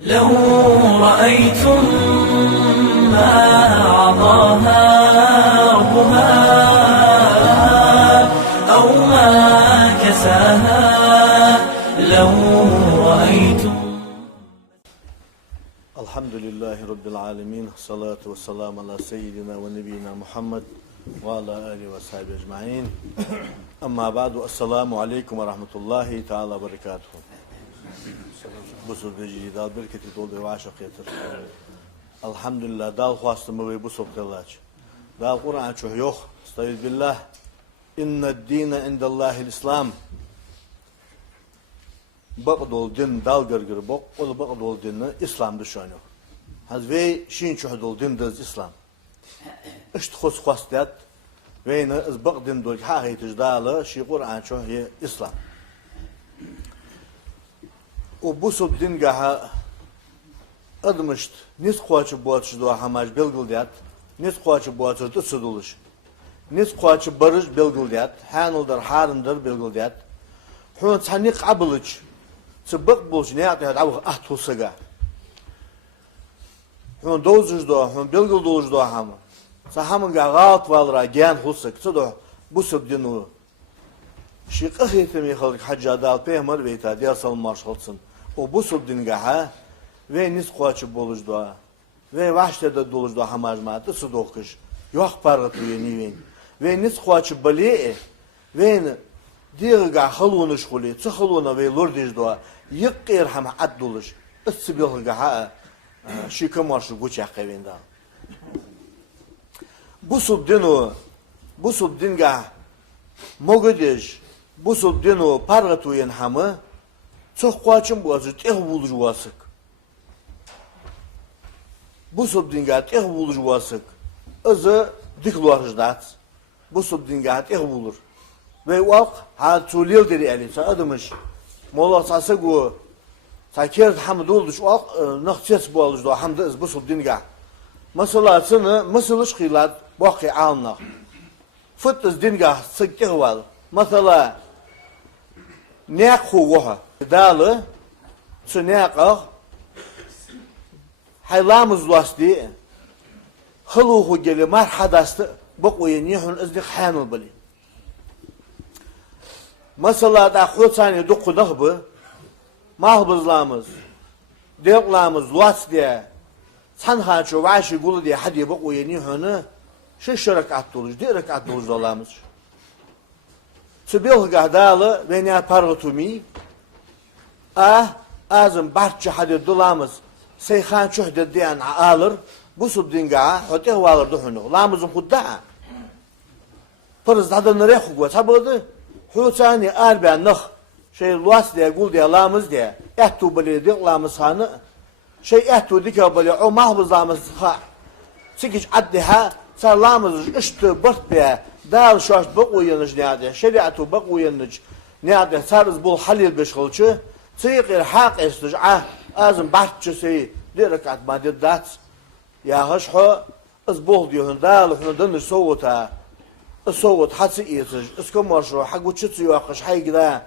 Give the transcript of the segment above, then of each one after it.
لو رأيتم ما أعطاها ربها أو ما كساها لو رأيتم. الحمد لله رب العالمين، الصلاة والسلام على سيدنا ونبينا محمد وعلى آله وصحبه أجمعين. أما بعد، السلام عليكم ورحمة الله تعالى وبركاته. Bu sözü dal berketi doldu ve aşık yeter. Elhamdülillah dal khastımı ve bu sohbetler. Dal Kur'an çok yok. Estağfirullah. İnned dine indellahil İslam. Baqdol din dal gırgır bok. Ol baqdol dinni İslam düşünüyor. Hazve şin çohdol din dız İslam. İşte khos khastat ve ne az baqdin dol hahi tijdalı şi Kur'an çok İslam. O bu subdin gaha admışt. Nis qoçu boğaçı doğa hamaj belgildiyat. Nis qoçu boğaçı tıtsıdılış. Nis qoçu barış belgildiyat. Hanıldır, harındır belgildiyat. Hün tanik abılıç. Sıbık bulç ne yaptı? Avı ahtulsaga. Hün dozuz doğa, hün belgildoluş doğa hamı. Sahamın gağalt valıra gen hulsak. Sıdo bu subdin o. Şiqah yetimi xalq hacca dal peygamber ve ita diğer salmar şalsın. O bu subdin gaha ve nis qoçu bolujdu ve vahşede dolujdu hamajmatı sudoqış yoq parıtı yeniven ve nis qoçu bali ve diğga xalunu şquli çxaluna ve lordijdu yiqir ham adduluş isbil gaha şikamar şu guçaq qevenda bu subdin gaha mogodiş bu subdin o parıtı yen hamı çok qoçum boğazı teh buluş vasık. Bu subdinga teh buluş vasık. Azı dikluarjdat. Bu subdinga teh bulur. Ve vaq ha tulil deri ali sadımış. Molla sası go. Sakir hamdulduş vaq naqses bolujdu hamdı bu subdinga. Masalasını masılış qilat baqi alnaq. Fıtız dinga sıktı val. Masala ne xuha dalı süneqa haylamız lasti xuluhu gele marhadastı boqoyni hun izdi xanul bali mesela da xusani duqunaq bu mahbuzlamız deqlamız lasti sanha şu vaşı gulu diye hadi boqoyni hunu şişrakat doluş dirakat doluş dolamız Sıbıl gadalı ve ne parotumi azım bahçe hadi dolamız seyhan çöhde diyen alır bu subdinga hote valır duhunu lamızın hudda pırızda nereye hukwa tabadı husani arba nakh şey luas diye gul diye lamız diye ehtu bali diye lamız hanı şey ehtu dike bali o mahbuz lamız ha sikiç addiha sar lamız işte bırt be dal şaş bak uyanış neydi? Şeriatı bak uyanış neydi? Sarız bul halil beşgulçu. Sıykır hak istiş. Azım bahçesi dirakat maddedat. Ya haşho az bul diyorsun dal hundan soğuta. Soğut hası istiş. İskomarşo hagu çıtı yokuş haygida.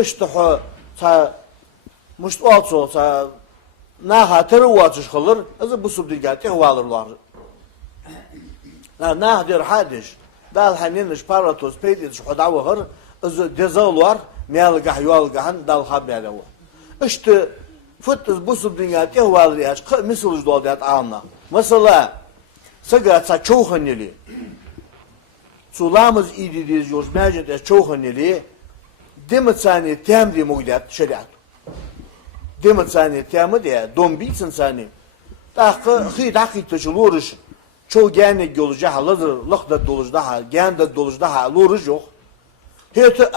İştiho ta muştuatso ta naha tervatış kılır. Az bu subdigati hvalırlar. Nah dir hadiş. Dal hanin isparatos peydiş hodavahır az dezallar melgah yolgahan dal habere o. İşte fıtız bu subdingati hvalır yaş misalj doldat anla. Mesela sagatsa çoğhaneli. Sulamız idi diz yoz mecede çoğhaneli. Demetsani temdi mugdat şeriat. Demetsani temdi diye dombilsin sani. Dakı hidaki tçuluruş çoğu genlik yolucu halıdır, lıkda dolucu ha, gende dolucu ha, luruj yok. Heti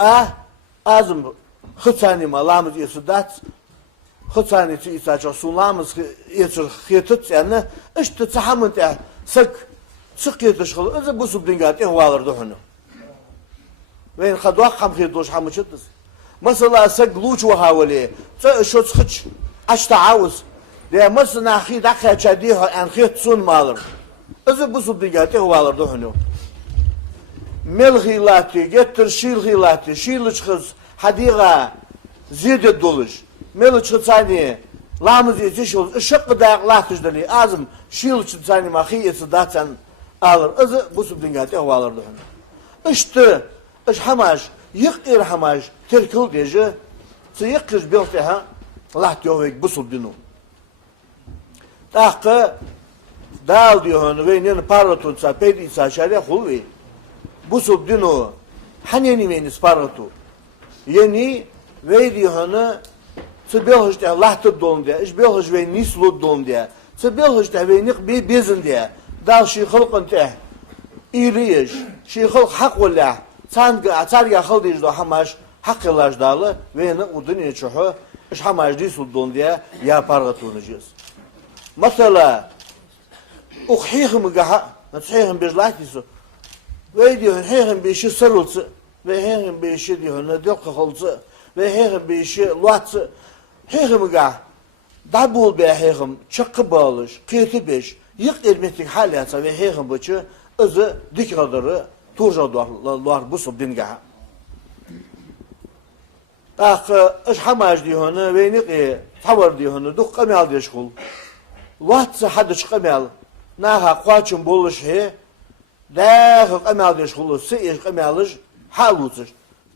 azım hıtsani malamız yesudat, hıtsani çi isaca sulamız yesur heti yani işte tahammül te sık yetişkıl, özü bu subdingati hvalırdı hunu. Ve khadwa kham khidosh hamuchitz. Mesela sık luç ve havali, şu sıç açta avuz. De mesela khidaka çadiha an khitsun malır. Özü bu subdingati hvalırdı hunu. Melghilati getir şilghilati şilç kız hadiga zide doluş. Melç kızani Lamız yetişiyor. Işık dayak lahtışdali. Azım şil için sani mahiyesi daçan alır. Azı bu subdingati ahvalırdı. İşte iş hamaj, yık hamaj, terkil deji. Yık kız bilteha laht yovek bu subdinu. Tahkı dal diyor onu ve nene parlatunsa pedisa şarya hulvi. Bu subdinu haneni venis parlatu. Yeni ve diyor onu Sıbılhıştı lahtı dolun diye, iş bilhış ve nislu dolun diye. Sıbılhıştı ve nik bir bezin diye. Dal şikhılqın teh. İriyiş, şikhılq hak valla. Çar yaxıl deyizdi o hamaş hakkılaş dalı ve nik udun içuhu iş hamaş nislu dolun diye yaparga tunacağız. Mesela ukhihim gaha, natsihim bir lahtisu. Ve diyor heyhim bir işi sırılsı ve heyhim bir işi diyor ne dilkıhılsı ve heyhim bir işi luatsı. Heyhimga dabul be heyhim çıkkı bağlış, kıyıtı beş, yık ermetlik hal yatsa ve heyhim bıçı ızı dik kadırı turca duar bu subdinga. Akı iş hamaj diyonu ve niqi tavır diyonu duk kamyal deşkul. Luatsı hadı çıkamyal. Naha kuaçın buluş he. Dâhı kamyal deşkulu sı iş kamyalış halutsış.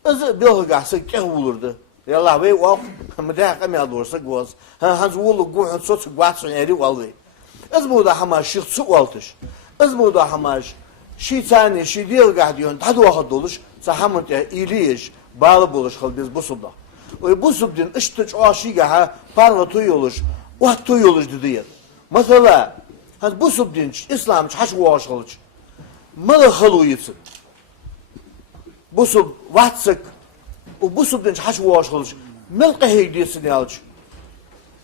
Izı bilhıgahsı keh bulurdu. Yallah ve o mıdah kamyal doğrusa goz. Hans vulu guhun sosu guatsun eri valvi. İzmu da hamaj şıksı oltuş. İzmu da hamaj şitani şidirgah diyon tadı vahat doluş. Sahamın te iliyiş bağlı buluş kıl biz bu subda. Ve bu subdin iştiç o şigaha parla tuyuluş. Vahat tuyuluş diyor. Mesela bu subdin İslam haş vaş kılıç. Mılı hılı yitsin. Bu sub vatsık. Bu subdin haş vaş kılıç. Milqe heydiyesini alç.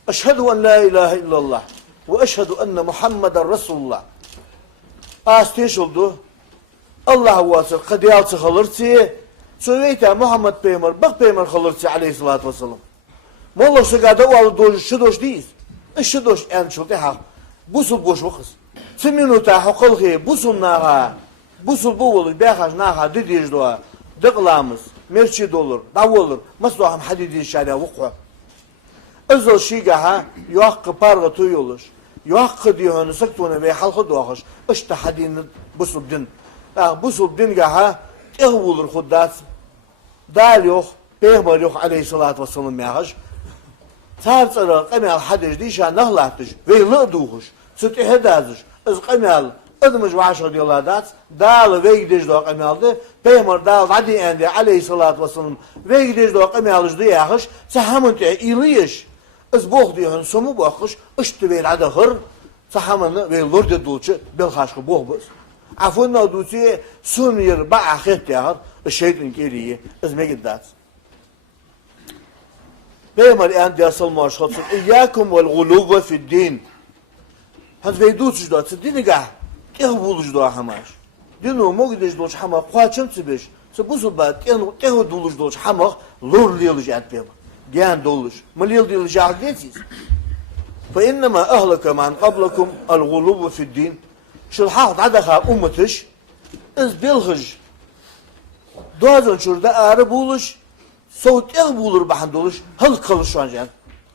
Eşhedü en la ilahe illallah. Ve eşhedü enne Muhammeden Resulullah. Asteş oldu. Allah vasıl kadiyalçı kalırsa söyleyte Muhammed Peygamber bak Peygamber kalırsa aleyhissalatü vesselam. Molla şıgada o alı doş şu doş değil. Şu doş en çok ha. Bu sul boş vakıs. 2 minuta hakılgı bu sunnaha. Bu sul bu olur. Beyhaş naha dediğiz doğa. Dıklamız. Mescid olur. Dav olur. Masluham hadidi şari'a vuku. Özül şigaha yuhakkı parga tuy olur. Yuhakkı diyonu sıktığını ve halkı doğaş. İşte hadini bu subdin. Bu subdin gaha ev olur huddat. Dal yok. Peygamber yok aleyhissalatü vesselam mehaş. Tartsara qamyal hadiş dişa nahlahtış. Ve lıduhuş. Sütü hedazış. İz qamyal ıdmış vaşa diyorlar dat. Dal ve gidiş doğa qamyaldı. Peygamber dal hadi endi aleyhissalatü vesselam. Ve gidiş doğa qamyalış diyahış. Sahamın te iliyiş. İz boğ diyorsun somu boğuş. İşte ver adı hır. Sahamını ve lurde dulçı. Belhaşkı boğ biz. Afunna dusi sunir ba'ahet yahır. Şeytan geliyi. İzme giddat. Peygamber endi asılmış hatsın. İyyâkum vel gulubve fid din. Hans ve dulçu da dini gah. Keh bulucu da hamaş. Dinu mo gidiş dulç hama kuaçım tsibiş. Se bu subat keh dulucu dulç hama lur liyoluş etpeyim. Gen doluş. Mıliyol diyoluş ahdetsiz. Fe innema ahlaka man qablakum al gulubve fid din. Şılhaq dadaha ummetiş. İz bilhıj. Doğazın şurada ağrı buluş. Soğut ev bulur bahan doluş. Hıl kılış şu an can.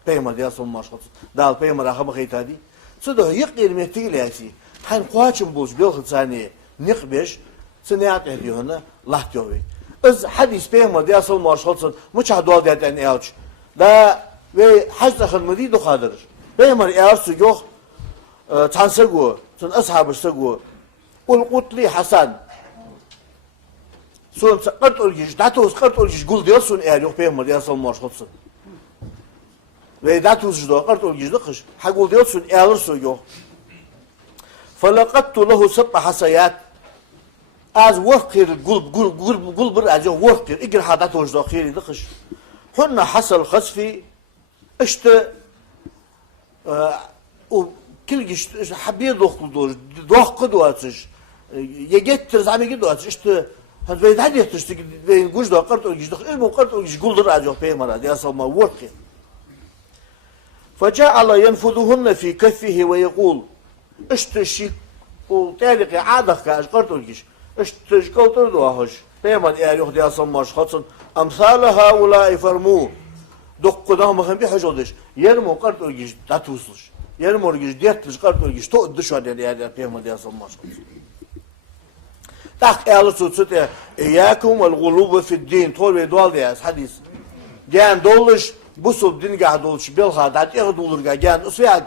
Peygamber diye sonmaş olsun. Dal peygamber ahımı khaytadi. Suda yık irmeti ilasi. Han kuaçın buluş bilhıj sani nikbeş. Sinayat ediyoruna lah diyor. İz hadis peygamber diye sonmaş olsun. Muçah dua diyeten eğalç. Da ve hacda hılmedi dokadırır. Peygamber eğalçı yok. Tansagu. Sun ashabı sagu. Ul kutli Hasan. Son qart olgiş, datos qart olgiş gul diyorsun eğer yok peygamber yasalmış olsun. Ve datos da qart olgiş de kış. Ha gul diyorsun eğer yok. Falaqattu lahu sab'a hasayat. Az waqir gul bir acı waqir. İgir hadatos da khiri de kış. Hunna hasal khasfi işte o kilgiş habir dokku doğatış. Yegettir zamigi doğatış işte Hans weet hij niet, dus de goes door kort oogjes, toch ilmo kort oogjes gulder uit op pemara, die zal maar worken. فجعل ينفذهن في كفه ويقول اشتشي وتالق عادك كاش kort oogjes. اشتش كوتر دوهش. Pemar eğer yok diye sanmaz hatsın. Amsal haulâi fermû. Dokkudan bakın bir hoca olmuş. Yarım o kart örgüş datuşmuş. Yarım örgüş diyetmiş kart örgüş to dışarı yani peygamber yazılmaz. Tak eğer tutsa da yakum vel gulubu fi din tol ve doğal diye hadis. Gen doluş bu sub din gah doluş bil hadat ya dolurga gen usuyad.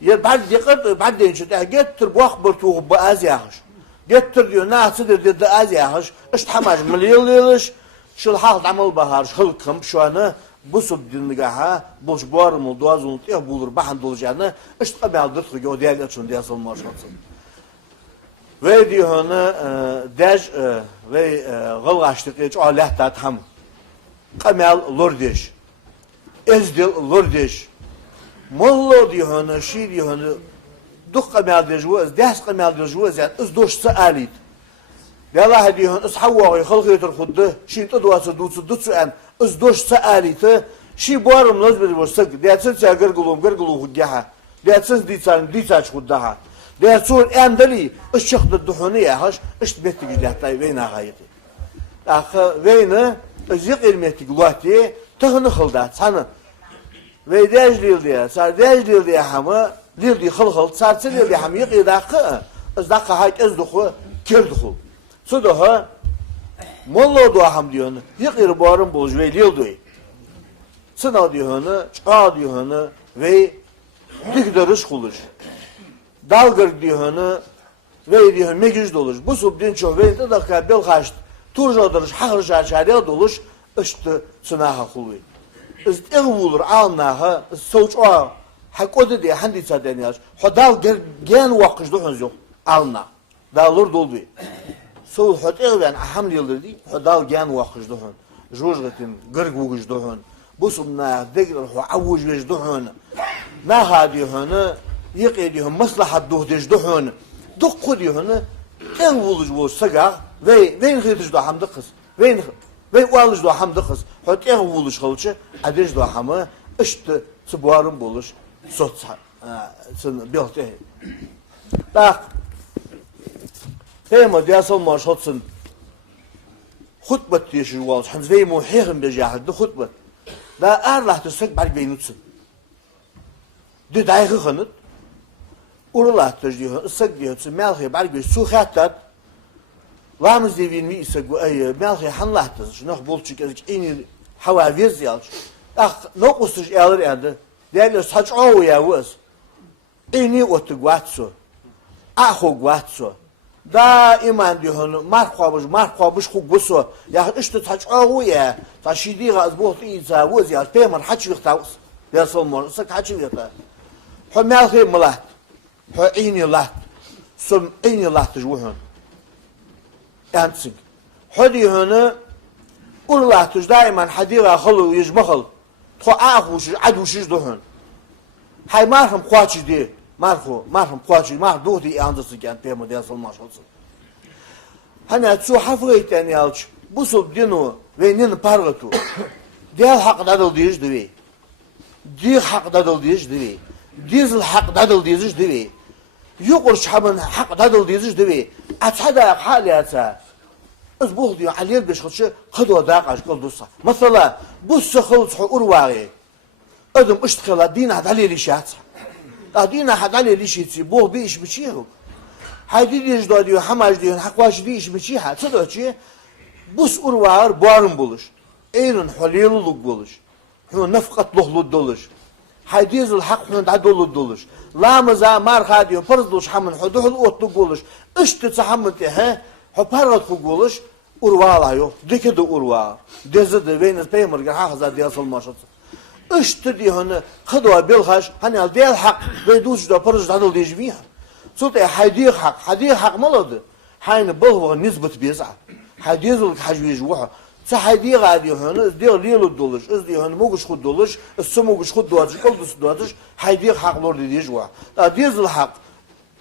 Ya بعد يقرط بعد ينشد getir bu akbartu bu az yağış. Getir diyor nasıldır dedi az yağış. İşte hamaj milyonluş. Şu halt amal bahar hılkım şu anı bu sub din gah boş var mı doğaz unut ya bulur bahan dolacağını işte kabaldır ki o diğer için diye sormaz. Ve diyor onu dej ve gılgaçlık hiç Allah da tam kamal lordiş. Ezdil lordiş. Mollo diyor onu, şey diyor onu, duk kamal dejvaz, ders kamal dejvaz yani iz doş saalit. Allah diyor onu, iz havva yxalq yeter xuddu, şey tadwası dutsu an, iz doş saalit, şey barım lazım bir sık, dersiz çagır gulum hudgaha, dersiz ditsaç huddaha. Dersul endeli, iz çıktı duhunu yahaş, iz betti gilahtay veyna gayeti. Akı veyna, iz yqilmetik luhti, tığını xıldat, sana. Ve dejlil diye, sar dejlil diye hamı, lil diye xıl, sarsı lil diye hamı yıqı daqı, iz daqı hayt iz duxu, kir duxu. Su duxu, mollo duha ham diyor onu, yıqır barın buluş ve lil duy. Sınav diyor onu, çıqa diyor onu ve dikdörüş kuluş. Dalgır diyor onu ve diyor megiz doluş. Bu subdin çoğu ve de dakika bel xaşt, turca duruş, haqır şarşarıya doluş, işte sınaha kuluy. İstihvulur alnaha soğuğa hakodu diye handisa deniyor. Hodal gen vakıç duhun yok alna. Dalur doldu. Soğuk hodal ben aham yıldır di. Hodal gen vakıç duhun. Jojgatin gırg vuguç duhun. Bu sumna degir hu avuj vej duhun. Naha dihunu yık dihun maslahat duhdej duhun. Dukku dihunu en vuluj bu saga ve ven khitiş da hamdı kız. Ve ualış da hamdı kız. Hot en vuluş kılıçı adej da hamı işte sıbuarın buluş sotsa. Sen bilte. Tak. Tema diyasal marşatsın. Hutbet diye şu var. Hans ve muhihim de jahid hutbet. Da Allah tüsek bal beynutsun. De daygı xanıt. Urullah diyor, ısık diyor, melhi bal su khatat. Vamız devin mi ise bu ay melhi hanlahtız. Şunu bolçuk ezik eni hava vezyal. Ah nokusuş alır ende. Değerli saç o ya was. Eni otu guatso. Aho guatso. Daiman diyor, marxabuş xuguso. Ya işte saç o ya. Taşidi gaz bu insa was ya. Peyman haç yıqtavs. Ya solmor, sak haç yıqta. Ho melhi malat. Ho eni lat. Sum eni lat juhun. Emsing. Hadi hını Allah tuj daiman hadira xalu yajmaxal. To ahuş aduş duhun. Hay marhum qaçı di. Marhum qaçı mar duhdi andısı gen peymo desalmaş olsun. Hani su hafrayten yalç. Bu sub dinu ve nin pargatu. Del haqda dil diyiş divi. Di haqda dil diyiş divi. Dizil haqda dil diyiş divi. Yuqur şabın haqda dil diyiş divi. Atada haliyata. Az bu diyor Aliye beşxıçı qadwa daqaş qıldısa. Mesela bu sıxıl urwağı. Adım iştiqala din adaleli şat. Din adaleli şitsi bu bir iş biçi yok. Haydi diyor hamaj diyor haqwaş bir iş biçi ha. Sıdoçi bu urwağı barın buluş. Eyrun haliluluk buluş. Hu nafqat luhlud doluş. Haydi zul haq hu dadulud doluş. Lamaza marha diyor farzluş hamın huduhul otluk buluş. İşte sahamte ha. Hoparot kuguluş urvala yok. Dike de urva. Deze de venez peymer hafıza diye salmaşat. İşte diyor onu qadwa bilhaş hani al değil hak ve duş da parız dadıl dejviya. Sote hadi hak maladı. Hayne bulwa nisbet biza. Hadizul hajvij wa. Sahidi gadi onu diyor lilu doluş. İz diyor onu muguş xud doluş. Sumuguş xud doluş. Qıldus doluş. Haydi hak lor dejwa. Hadizul hak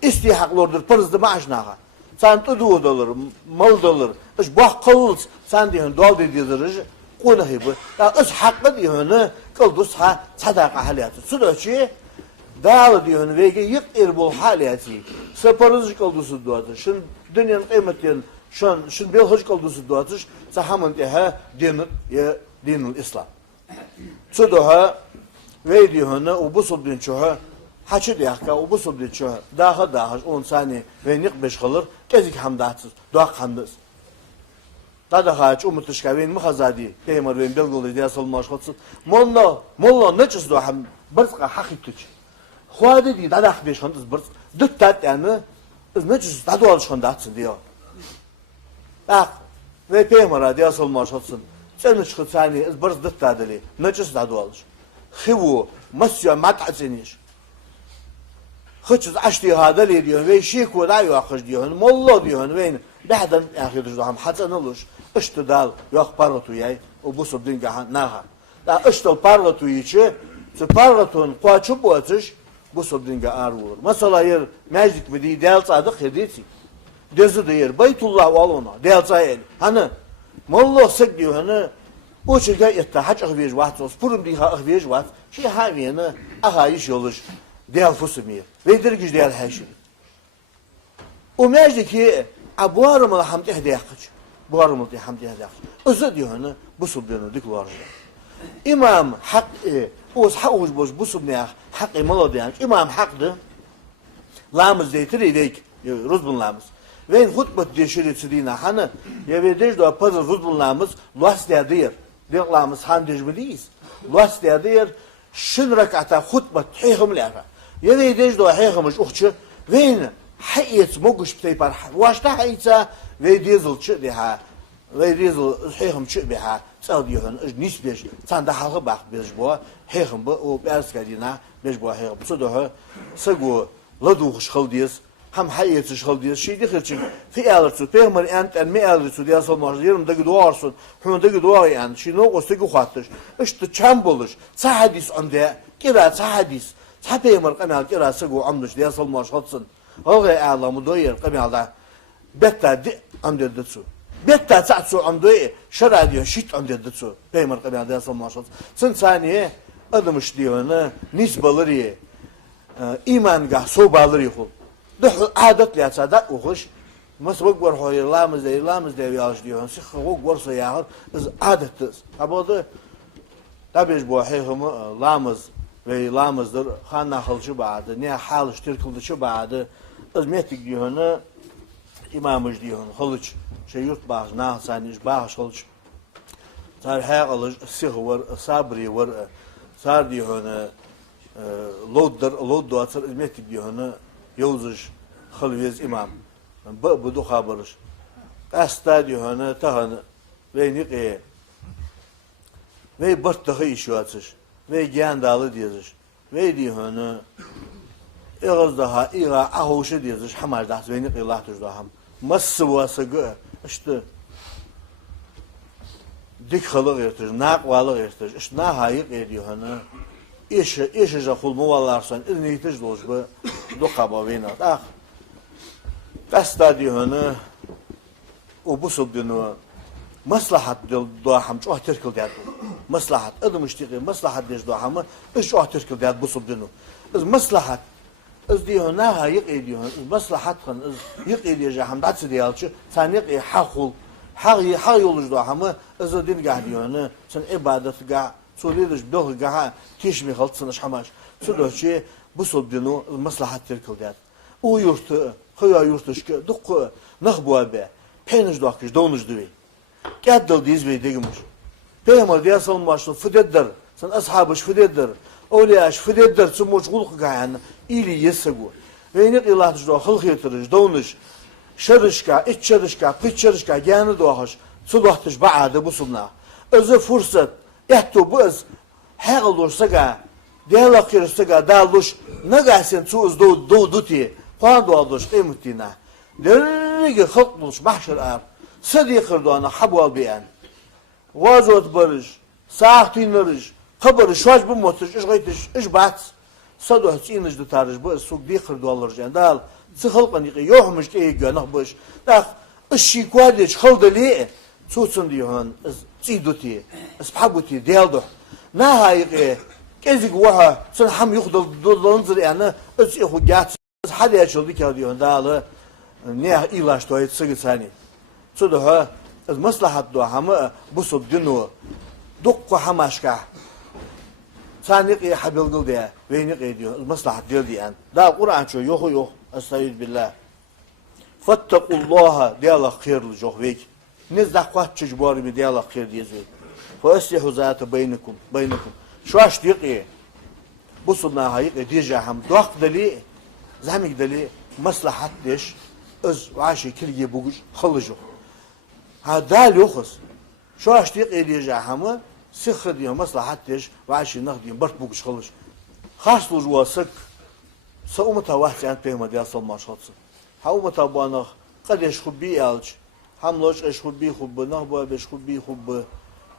istihak lordur parız da maaşnağa. Sen tudu dolar, mal dolar. İş bak kıl, sen diyorsun doğal dediğiniz, konu gibi. Ya iş hakkı diyorsun, kıldus ha sadaka haliyatı. Süreçi dağlı diyorsun ve yık erbol haliyatı. Separızı kıldusu doğatı. Şun dünyanın kıymetlerin, şun belhıç kıldusu doğatı. Sahamın teha dinul İslam. Şu daha ve diyor o bu sobdin çoğu haçı diyaka o bu sobdin çoğu daha 10 saniye ve nik beş kalır gezik hamdatsız doğa hamdız. Daha haç umutuşka ve muhazadi peygamber ve belgolu diye salmaş olsun. Molla ne çiz doğa ham bırska hakikatçı. Xuadı di daha beş hamdız bırsk duttat yani ne çiz daha doğal şandatsın diyor. Bak ve peygamber diye salmaş olsun. Sen çıkıp saniye bırsk duttadeli ne çiz daha doğal. Hivu masya mat'asiniş. Hıçız açtığı hada diyor ve şiku da yok diyor. Molla diyor ve بعدن آخر جدهم حتى نلوش اشتدال yok parlatuyay o bu sobdin gahan naha. Da اشتل parlatuyçı şu parlatun qaçı bu atış bu sobdin gahar olur. Mesela yer meclik mi değil delsadık hediyesi. Dözü deyir Beytullah valona delsayel. Hani molla sık diyor hani o çiga etta haç ahvej vaht os purum diha ahvej vaht şey haviyene ahayiş yoluş del fusumir. Ve dirgiş del haşir. O mecliki Abuarım la hamdi hediye kıç. Buarım la hamdi hediye kıç. Özü diyor hani bu subdenu dik var. İmam hak os havuj boş bu subnaya hak imal diyor. İmam haktı. Lamız zeytiri deyik. Ruzbun lamız. Ve hutbet deşiri sidina hani ya vedej do pazar ruzbun lamız las diyor. Diyor lamız han dejmeliyiz. Las diyor. Şun rakata hutbet heyhum lara. Ya vedej do heyhumuş uçu. Ve حقيقة موجش بتيبر واشتا حقيقة ويديزل شو بها ويديزل حيهم شو بها صاديهن نيش بيش صند حلقة بق بيش بوا حيهم بوا وبأرز كدينا بيش بوا حيهم صدقه سجو لدوخش خلديس هم حقيقة خلديس شيء دخلتشين في ألرسو بيهمر أنت أن ما ألرسو دي أصل مارجيرم دقي دوارسون هم دقي دوار يعني شيء نو قصدي خاطرش إيش تشامبولش صحديس عنده كذا صحديس صحبيهمر قنال كذا سجو عمدش دي أصل مارشاتسن هذا أعلم دوير قبل هذا بيتا دي عم يدتسو بيتا تعسو عم دوير شرع ديو شيت عم يدتسو بيمر قبل هذا يصل ماشط سن ثانية أدمش ديونا نسبة لري إيمان جه صوب لري خو ده عادة لي هذا وخش مس وقور هاي لامز ده بيعش ديونا سخ وقور سياهر إز عادة تس أبغى تبيش بوحيهم لامز ve lamızdır xanna xılçı bağdı ne hal iştirkıldıçı bağdı özmetik diyorunu imamız diyorunu xılç şey yurt bağ na saniş bağ xılç tar haqılış sih var sabri var sar diyorunu loddur atır özmetik diyorunu yozuz xılvez imam bu du xabarış asta diyorunu tahanı ve niqe ve bırtığı işi atış ve gendalı diyoruz. Ve diyor onu İğaz daha İğa ahuşu diyoruz. Hamar da ve ne kıylahtır da ham. Massı vası gı işte dik halı yırtır, nak valı yırtır. İşte na hayık ediyor onu. İşe zakul muvallarsan İzniyetiz doş bu dokaba venat. Ah. Kasta diyor onu o bu subdunu maslahat doğam çok terkil derdi. Maslahat adım iştiği maslahat derdi doğamı iş çok terkil derdi bu subdunu. İz maslahat iz diyor ne hayık ediyor. İz maslahat kan iz yık ediyor hamdatsı diyalçı. Sanık hakul hak yolu doğamı iz din gahdiyor ne sen ibadet gah solidiş doğ gah tişmi haltsın şamaş. Sudoçi bu subdunu maslahat terkil derdi. O yurtu Hıya yurtuşku dukku nahbu abi. Peniş doğakış doğnuş duvi. Kaddal dizbey degmiş. Peygamber diye salmıştı fıdeddir. Sen ashabış fıdeddir. Awliyaş fıdeddir. Sumuç kuluk gayan ili yesegu. Ve inek ilahtıç doğa hılk yetiriş, doğnuş. Şarışka, iç şarışka, kıç şarışka, gâni doğaş. Sudahtış ba'adı bu sunna. Özü fırsat. Ehtu bu öz. Her olursa ga. Diyalak yarışsa ga dağılış. Ne gaysen suuz doğduti. Kuan doğalış kıymettina. Dergi hılk buluş mahşer ağır. Sadi kırdoğana habval beyan. Vazot barış, saatin barış, kabır şuaj bu motor, iş gaytiş, iş bat. Sadu hçiniz de tarış bu suk di kırdoğalır jandal. Sıhılqan yıqı yoxmuş ki gönah boş. Da işi kuadiç xaldali. Tutsun diyorun, tsiduti, ashabuti deldo. Na hayqi kezik waha sen ham yuxdal dolanzır yani is ihugat. Hadi açıldı ki diyorun dalı. Ne ilaç toyt sıgısani. Sudaha az maslahat do hamı bu subdinu dukku hamaşka Saniq habil diye. Veynik ediyor. Maslahat diyor diyen. Daha Kur'an çoğu yok. Estağfirullah. Fattakullaha diyallah hayırlı çok vek. Nezdah kuatçıcı bu arimi diyallah hayır diyecek. Feslihu zâte beynikum. Şu aş diyor ki bu sunna hayık diyeceğim. Doğak dali zamik dali maslahat diş öz vaşi kirgi buguş kılıcı. Ha dal yokuz. Şu aş diyor ki diyeceğim. Sıkı diyor maslahat diş vaşi nak diyor bart buguş kılıcı. Harsluj vasık سأمتا واحد عن بهم دي أصل ما شخص هأمتا بانخ قد يشخب بي ألج هملوش يشخب بي خب نخبا بيشخب بي خب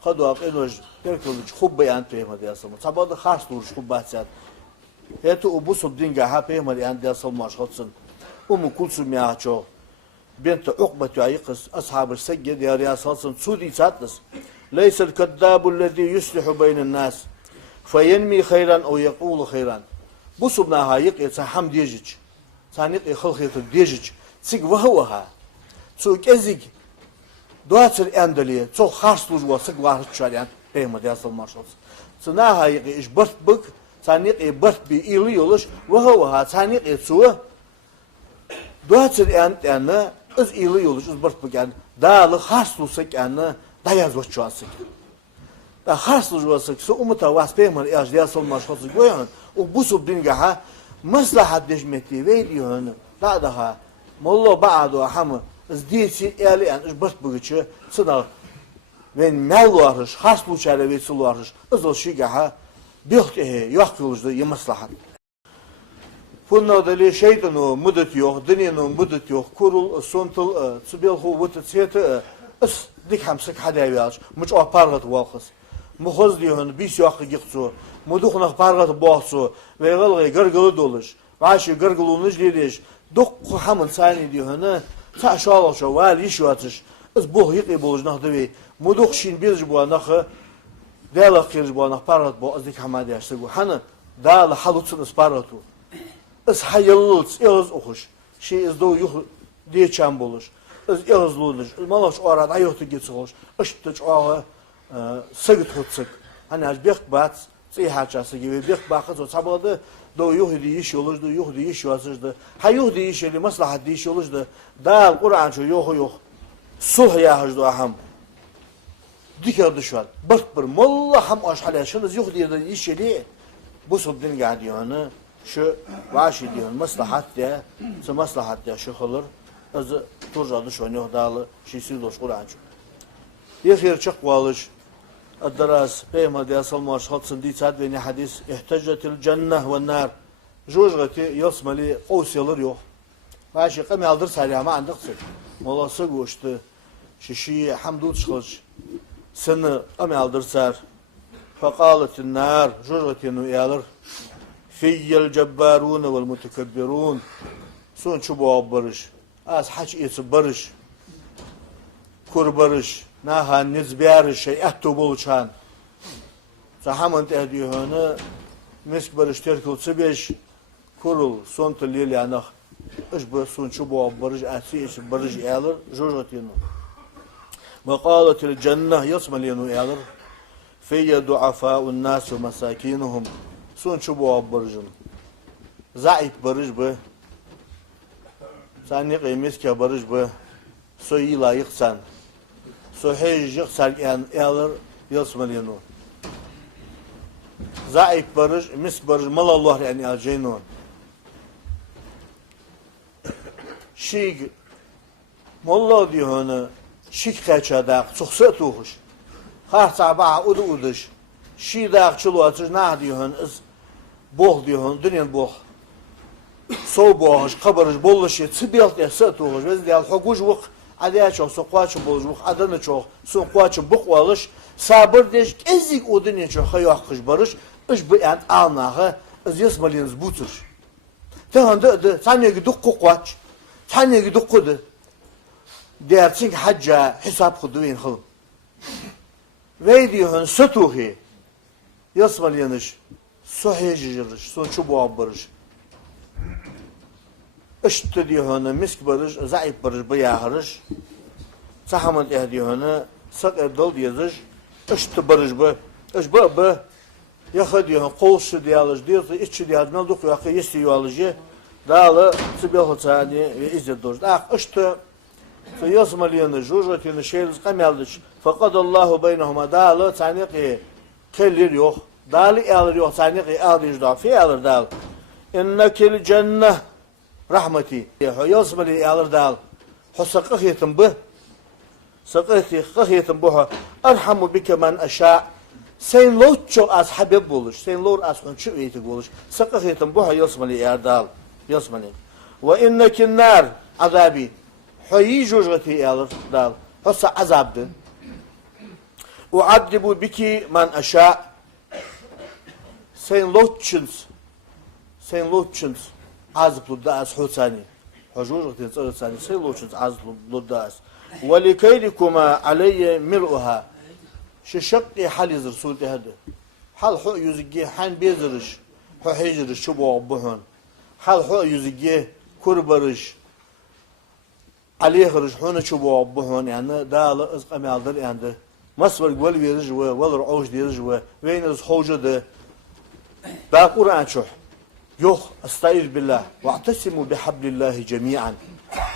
قد واقعينوش تركلوش خب عن بهم دي أصل ما تبعد خاص لوش خب باتسات هيتو أبوس الدنيا ها بهم دي عن دي أصل ما شخص كلثوم ياهجو بنت عقبة يعيقس أصحاب السجد يا رياسات سودي ساتس ليس الكذاب الذي يصلح بين الناس فينمي خيرا أو يقول خيرا bu subna hayık etsa ham diyecek. Sanik xıl xıytı diyecek. Sik vaha. Çok ezik. Doğaçır endeli. Çok harsluj vasık varıç çaryan. Peygamber asılmış olsun. Sına hayık iş bırt bık. Sanik bırt bir ili yoluş. Vaha. Sanik su. Doğaçır endeli. Öz ili yoluş. Öz bırt bık yani. Dağlı harslusak yani. Dayaz vaç çuasık. Da harsluj vasık. Su umuta vas peygamber asılmış olsun. Goyanın. O bu subdingaha maslahat deşmeti ve diyorunu daha mollo baado hamı zdiysi eli an bırt bıgıçı sınav ve melvarış has bu çare ve sulvarış azol şigaha bihte yok yolda maslahat bunlar da şeytanu mudet yok dünyanın mudet yok kurul sontul sıbilhu vutsiyete is dik hamsak hadayaz muç aparlat valqas muhoz diyorunu bir yok gitsu مدوخنا خبارات باصو ويغلغي قرقلو دولش وعاشي قرقلو نجليليش دق حمل ثاني دي هنا تا شاء شوال يشواتش از بوه يقي بولج نخدوي مدوخ شين بيرج بوا نخ دالا خيرج بوا نخ بارات بوا ازديك حمادي اشتغو حنا دالا حلوتسن اسباراتو از حيلوتس إلز أخش شي از دو يخ دي چام بولش از إلز لودش مالاش أوراد أيوتو جيتسوش اشتج آه سجت هوتسك أنا أجبيخ بات Sihacası gibi bir bakız o sabahda do yuhdi iş olurdu, yuhdi iş yazırdı. Ha yuhdi iş eli maslahat iş olurdu. Dal Kur'an şu yok. Sulh yahızdı aham. Dikerdi şu an. Bırt molla ham aşhalaşınız yuhdi iş eli. Bu subdin gadiyonu şu vaşi diyor maslahat diye, maslahat diye şu olur. Az turcadı şu an dalı şeysi doş Kur'an şu. Yefir çık valış. الدراس بهم دي أصل مرشحات صندي سعد بين حديث احتجت الجنة والنار جوجتي يصملي قوس يلر يو ماشي قم يالدر سريع ما عندك صد والله سقوشت ششي حمدود شخص سنة قم يالدر سار فقالت النار جوجتي إنه يالر في الجبارون والمتكبرون سون شو برش از حج إيش برش كور برش نها نزبيار الشيء أتو بولشان سحمنت أديهنا مسك برشتر كل سبيش كورل صنت الليل يعني إيش بسون شو بوا برج أسيش برج إيلر جوجتينو مقالة الجنة يصملينو إيلر في ضعفاء الناس ومساكينهم صون شو بوا برجن زعيب برج به سانيق مسك برج به سوي لا يقسن Soheycik salyan eğer yasmalıyano. Zayıf barış, mis barış, malallah yani acayno. Şig, mallah diyor ona, şik kaçadak, suhsat uğuş. Har sabah uduş. Şidak çuluatır ne diyor ona, boh diyor ona, dünyanın boh. Soğuk boğuş, kabarış, bollaşır, tıbiyat ya sat uğuş. Vezdi al hukuş vuk. Adaya çok sokuaçı bozmuş, adını çok sokuaçı bukvalış, sabır deş, ezik odun çok hayal kış barış, iş bu ent alnağı, iz yasmalıyız butur. Tehanda sen ne gidip kokuaç, sen ne gidip kudu. Dersin ki hacca hesap kudu in hıl. Ve diyorsun sütuhi, yasmalıyız, soheycidir, son çubuğa barış. İşte diyor ona misk barış, zayıf barış, bayağırış. Sahamet diyor ona, sak erdal diyeceğiz. İşte barış bu, iş bu. Yaha diyor, kolsu diye alır, diyor ki içi diye adına duk yakı istiyor alıcı. Dağlı, sıbıhı çani ve izzet dur. İşte, yasmalıyını, jujatını, şeyliz kameldiç. Fakat Allahu beynehuma dağlı, çani ki kellir yok. Dağlı alır yok, çani ki alır yok. Fi alır dağlı. İnnekil cenneh rahmeti. Yasmalıyı alır dağlı. Husakıh yetim bu. Sakıh yetim bu. Erhamu bike men aşağı. Sen lo çok az habib buluş. Sen lo az konçu eğitik buluş. Sakıh yetim bu. Yasmalıyı dağlı. Yasmalıyı. Ve innekin nar azabi. Hayi jujgati alır dal. Hasa azabdı. Uaddibu biki man aşa. Sen loçuns azıplı da az husani. Hujujgati tsarısani. Sen loçuns azıplı da az. Ve likeydikuma aleyye mir'uha. Şişakki halizir sulti hadi. Hal hu yüzüge han beziriş. Hu heciriş çubuğu buhun. Hal hu yüzüge kurbarış. عليه رجحون شبوا بهون يعني دا لا ازقم يالدر يعني مصبر قول بيرجوا ولا رعوش بيرجوا وين الحوجه ده دا قران شو يوخ استعيذ بالله واعتصموا بحبل الله جميعا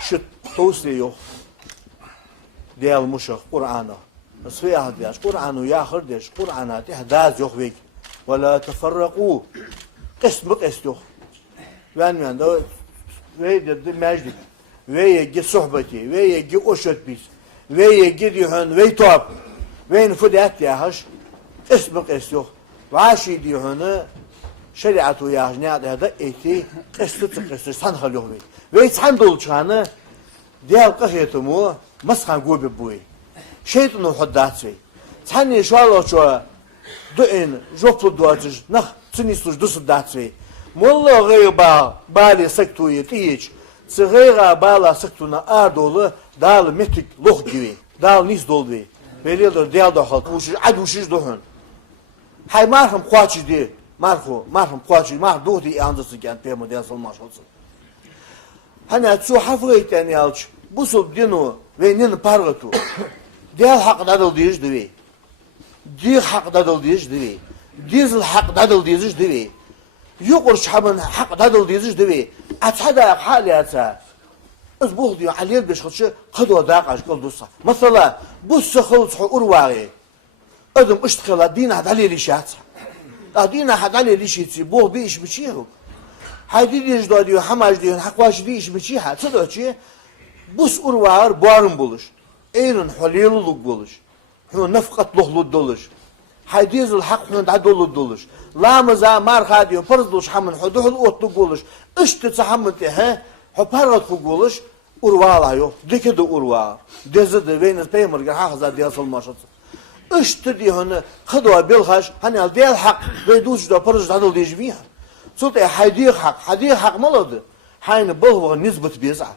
شت توصي يوخ ديال مشخ قرانه بس في احد ياش قرانه يا اخر ديش قرانات احداث يوخ بيك ولا تفرقوا قسم يوخ يعني ده ويد مجد ve yegi sohbeti, ve yegi oşet biz, ve yegi diyorsun, ve top, ve nüfudat yahaş, ismik es yok. Vaşi diyorsun, şeriatı yahaş, ne adı da eti, kıstı, sanhal yok ve. Ve sen dolçanı, diğer kahiyatımı, maskan gobi buy. Şeytanı huddatsi. Sen ne şu Allah şu, düğün, joklu duacış, nah, sinisluş dusu datsi. Molla gıyba, bali sektuyu tiyiç, Sıgıra bağla sıktığına ağır dolu, dağlı metik loh gibi, dağlı nis dolu gibi. Belirdir, diyal da halk, ad uşiz dohun. Hay marhum kuaçı diye, marhum kuaçı, marhum doğu diye andısı gen, peyma diye salmaş olsun. Hani şu hafıza iten yalç, bu sol dinu ve nin pargatu, diyal hak dadıl diyiz diye, diyal hak dadıl diyiz diye, diyal hak dadıl diyiz diye, يقول شحمن حق هذا اللي يزيد به أتحدى حالياته أسبوع ديو عليه بيشخص قدوة داقش قل دوسا مثلا بص خلص أرواعي أدم اشتغل الدين هذا عليه ليشات الدين هذا عليه ليشيتي بوه بيش بشيهو هايدي ديش ديو حماش ديو حقواش ديش بشيها تصدق شيء بص أرواعي بارم بولش إيرن حليلولuk بولش هو نفقة لهلود دولش هايديز الحق هون عدول الدولش لامزا مارخا ديو فرضلش حمن حدوحل اوتلو قولش اشتت حمن تها حبارت قولش urvala yok. Dike de urva. Dezi de veynes peymer haza diye salmaşat. Üştü diye hani kıdva bilhaş hani al değil hak ve duş da parız da diyeceğim. Sote hadi hak maladı. Hani bu nisbet biza.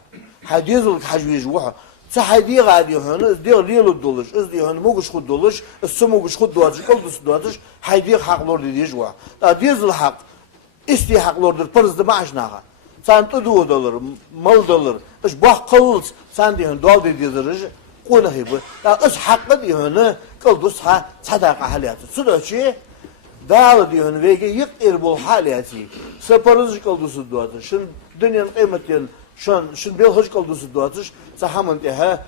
Hadizul hajviz wa. Sahidi gadi hani diyor liyolu doluş. İz diyor hani muguş khud doluş. Ismuguş khud doluş. Kıldus doluş. Hadi hak lor diyeceğim wa. Da dizul hak isti hak lordur parız da maaşnağa. Sen tudu dolar, mal dolar. İş bah kılç. Sen diyorsun doğal dediğiniz konu gibi. Ya iş hakkı diyorsun. Kıldus ha sadaka haliyatı. Süreçi dağlı diyorsun ve yık erbol haliyatı. Separızı kıldusu duatı. Şun dünyanın kıymetinin şun bir hoş kıldusu duatı. Sahamın teha